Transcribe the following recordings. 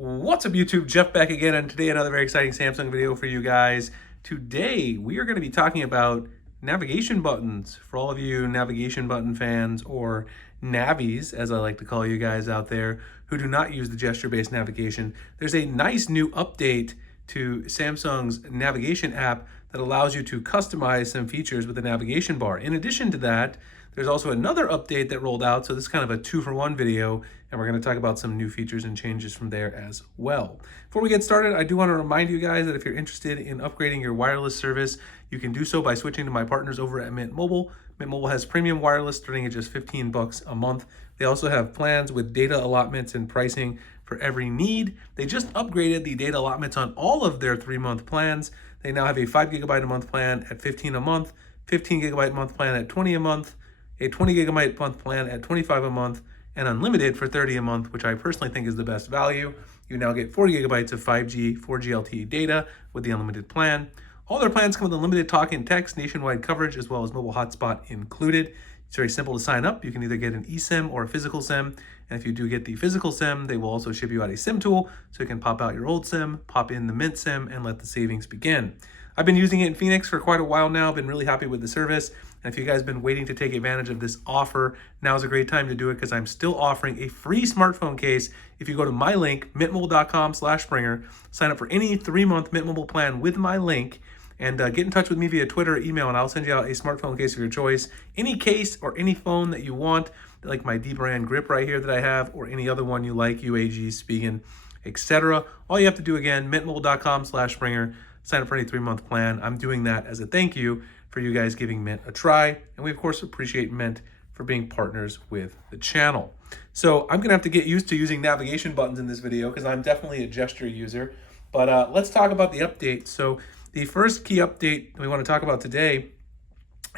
What's up YouTube, Jeff back again, and today another very exciting Samsung video for you guys. Today we are going to be talking about navigation buttons. For all of you navigation button fans, or navies as I like to call you guys out there, who do not use the gesture-based navigation, there's a nice new update to Samsung's navigation app that allows you to customize some features with the navigation bar. In addition to that, there's also another update that rolled out, so this is kind of a 2-for-1 video, and we're going to talk about some new features and changes from there as well. Before we get started, I do want to remind you guys that if you're interested in upgrading your wireless service, you can do so by switching to my partners over at Mint Mobile. Mint Mobile has premium wireless starting at just $15 a month. They also have plans with data allotments and pricing for every need. They just upgraded the data allotments on all of their 3-month plans. They now have a 5 gigabyte a month plan at $15 a month, 15 gigabyte a month plan at $20 a month, a 20 gigabyte a month plan at $25 a month, and unlimited for $30 a month, which I personally think is the best value. You now get 40 gigabytes of 5G, 4G LTE data with the unlimited plan. All their plans come with unlimited talk and text, nationwide coverage, as well as mobile hotspot included. It's very simple to sign up. You can either get an eSIM or a physical SIM. And if you do get the physical SIM, they will also ship you out a SIM tool, so you can pop out your old SIM, pop in the Mint SIM, and let the savings begin. I've been using it in Phoenix for quite a while now, been really happy with the service. And if you guys have been waiting to take advantage of this offer, now's a great time to do it because I'm still offering a free smartphone case. If you go to my link, mintmobile.com/Springer, sign up for any 3-month Mint Mobile plan with my link, and get in touch with me via Twitter or email, and I'll send you out a smartphone case of your choice. Any case or any phone that you want, like my D brand grip right here that I have, or any other one you like, UAG, Spigen, etc. All you have to do again, mintmobile.com/Springer, sign up for any 3-month plan. I'm doing that as a thank you for you guys giving Mint a try. And we of course appreciate Mint for being partners with the channel. So I'm gonna have to get used to using navigation buttons in this video because I'm definitely a gesture user. But let's talk about the update. So the first key update we want to talk about today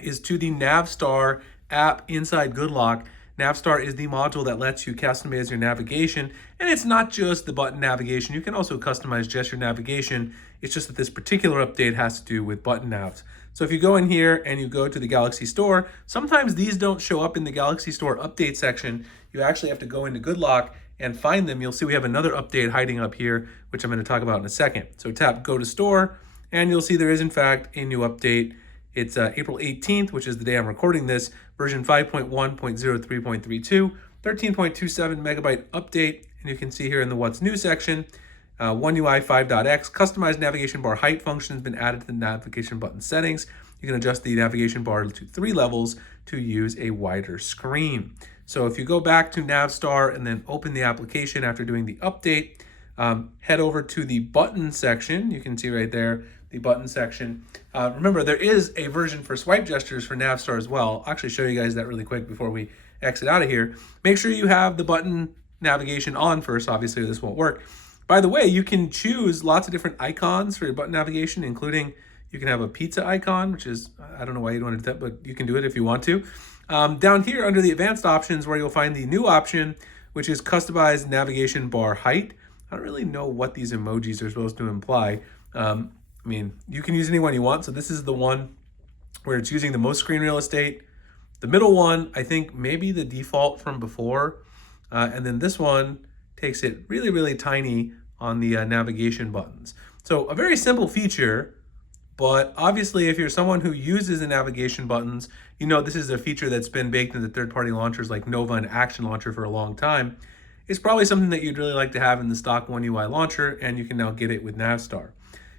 is to the NavStar app inside GoodLock. NavStar is the module that lets you customize your navigation, and it's not just the button navigation. You can also customize gesture navigation. It's just that this particular update has to do with button navs. So if you go in here and you go to the Galaxy Store, sometimes these don't show up in the Galaxy Store update section. You actually have to go into GoodLock and find them. You'll see we have another update hiding up here, which I'm going to talk about in a second. So tap Go to Store, and you'll see there is in fact a new update. It's April 18th, which is the day I'm recording this, version 5.1.03.32, 13.27 megabyte update. And you can see here in the What's New section, One UI 5.x, customized navigation bar height function has been added to the navigation button settings. You can adjust the navigation bar to 3 levels to use a wider screen. So if you go back to NavStar and then open the application after doing the update, head over to the button section. You can see right there, the button section. Remember, there is a version for swipe gestures for NavStar as well. I'll actually show you guys that really quick before we exit out of here. Make sure you have the button navigation on first. Obviously, this won't work. By the way, you can choose lots of different icons for your button navigation, including you can have a pizza icon, which is, I don't know why you'd want to do that, but you can do it if you want to. Down here under the advanced options where you'll find the new option, which is customized navigation bar height. I don't really know what these emojis are supposed to imply. I mean, you can use any one you want. So this is the one where it's using the most screen real estate. The middle one, I think maybe the default from before. And then this one takes it really, really tiny on the navigation buttons. So a very simple feature, but obviously if you're someone who uses the navigation buttons, you know this is a feature that's been baked into third-party launchers like Nova and Action Launcher for a long time. It's probably something that you'd really like to have in the stock One UI launcher, and you can now get it with NavStar.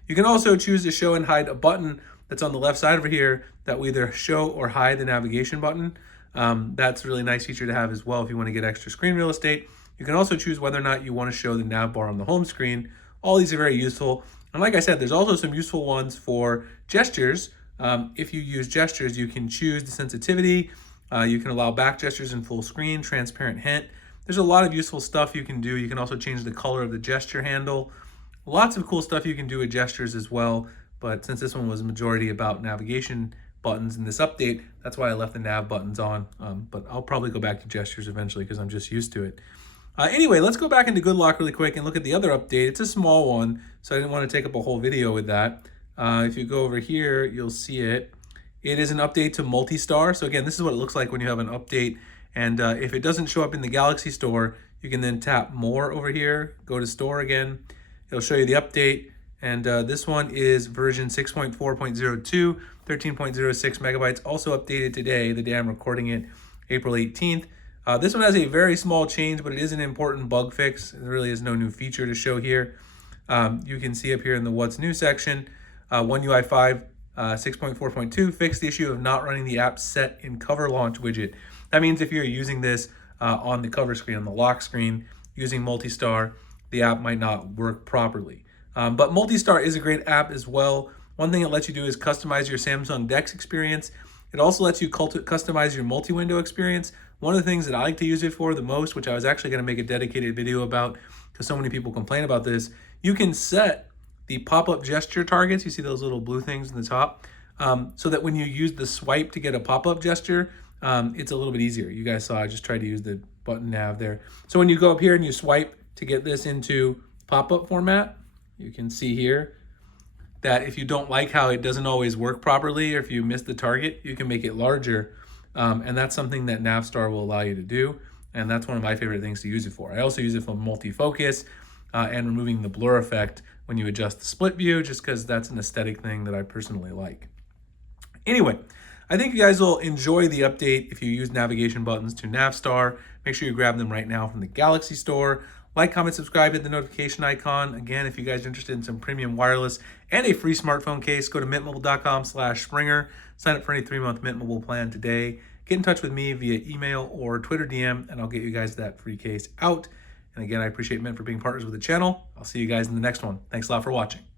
You can also choose to show and hide a button that's on the left side over here that will either show or hide the navigation button. That's a really nice feature to have as well if you want to get extra screen real estate. You can also choose whether or not you want to show the nav bar on the home screen. All these are very useful. And like I said, there's also some useful ones for gestures. If you use gestures, you can choose the sensitivity. You can allow back gestures in full screen, transparent hint. There's a lot of useful stuff you can do. You can also change the color of the gesture handle. Lots of cool stuff you can do with gestures as well. But since this one was a majority about navigation buttons in this update, that's why I left the nav buttons on. But I'll probably go back to gestures eventually because I'm just used to it. Anyway, let's go back into GoodLock really quick and look at the other update. It's a small one, so I didn't want to take up a whole video with that. If you go over here, you'll see it. It is an update to MultiStar. So again, this is what it looks like when you have an update. And if it doesn't show up in the Galaxy Store, You can then tap more over here, go to store again. It'll show you the update. And this one is version 6.4.02, 13.06 megabytes, also updated today, the day I'm recording it, April 18th. This one has a very small change, but it is an important bug fix. There really is no new feature to show here. You can see up here in the What's New section, One UI 5 6.4.2 fixed the issue of not running the app set in cover launch widget. That means if you're using this on the cover screen, on the lock screen, using MultiStar, the app might not work properly. But MultiStar is a great app as well. One thing it lets you do is customize your Samsung DeX experience. It also lets you customize your multi-window experience. One of the things that I like to use it for the most, which I was actually going to make a dedicated video about because so many people complain about this, you can set the pop-up gesture targets. You see those little blue things in the top, so that when you use the swipe to get a pop-up gesture, it's a little bit easier. You guys saw I just tried to use the button nav there. So when you go up here and you swipe to get this into pop-up format, you can see here that if you don't like how it doesn't always work properly, or if you miss the target, you can make it larger. And that's something that NavStar will allow you to do. And that's one of my favorite things to use it for. I also use it for multi-focus and removing the blur effect when you adjust the split view, just because that's an aesthetic thing that I personally like. Anyway, I think you guys will enjoy the update if you use navigation buttons to NavStar. Make sure you grab them right now from the Galaxy Store. Like, comment, subscribe, hit the notification icon. Again, if you guys are interested in some premium wireless and a free smartphone case, go to mintmobile.com/Springer. Sign up for any 3-month Mint Mobile plan today. Get in touch with me via email or Twitter DM, and I'll get you guys that free case out. And again, I appreciate Mint for being partners with the channel. I'll see you guys in the next one. Thanks a lot for watching.